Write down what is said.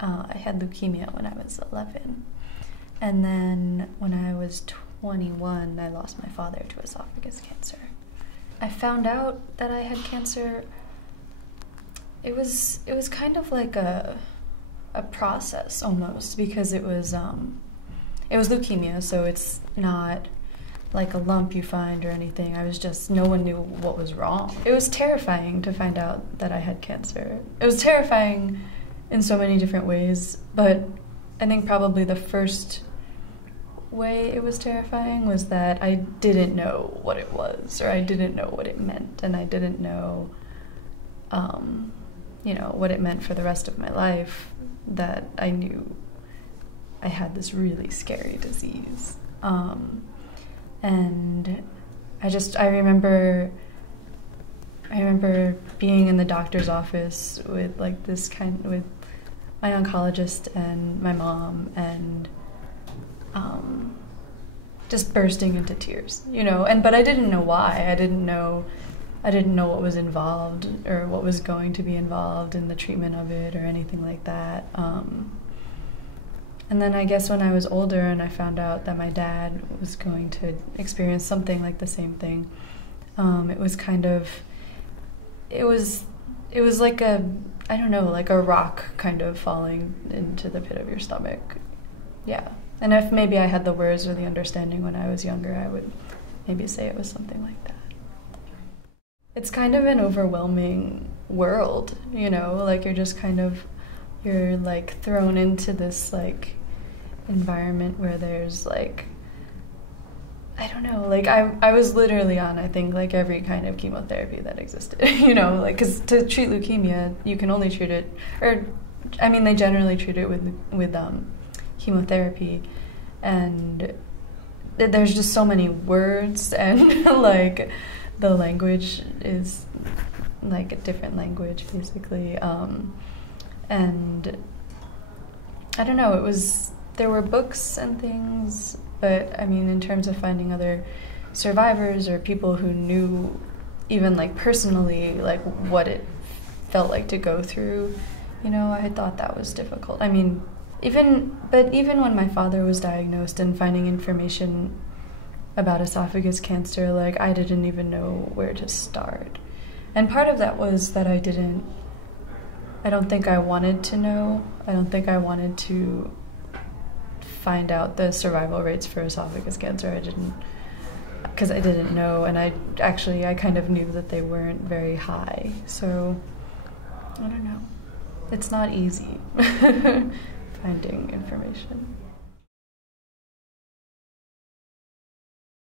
I had leukemia when I was 11. And then when I was 21, I lost my father to esophagus cancer. I found out that I had cancer. It was kind of like a process almost, because it was leukemia, so it's not like a lump you find or anything. No one knew what was wrong. It was terrifying to find out that I had cancer. It was terrifying in so many different ways, but I think probably the first way it was terrifying was that I didn't know what it was, or I didn't know what it meant, and I didn't know, what it meant for the rest of my life, that I knew I had this really scary disease. And I remember being in the doctor's office with with my oncologist and my mom, and just bursting into tears, but I didn't know why. I didn't know what was involved or what was going to be involved in the treatment of it or anything like that. And then I guess when I was older and I found out that my dad was going to experience something like the same thing, it was like like a rock kind of falling into the pit of your stomach. Yeah. And if maybe I had the words or the understanding when I was younger, I would maybe say it was something like that. It's kind of an overwhelming world, like you're like thrown into this like environment where there's like, I don't know, like I was literally on, I think, like every kind of chemotherapy that existed, because to treat leukemia, you can only treat it, they generally treat it with chemotherapy, and there's just so many words, and like the language is like a different language, basically, and I don't know, there were books and things, but in terms of finding other survivors or people who knew even like personally like what it felt like to go through, I had thought that was difficult. Even when my father was diagnosed and finding information about esophagus cancer, like I didn't even know where to start. And part of that was that I don't think I wanted to know. I don't think I wanted to find out the survival rates for esophagus cancer. Because I didn't know, and I kind of knew that they weren't very high. So, I don't know. It's not easy finding information.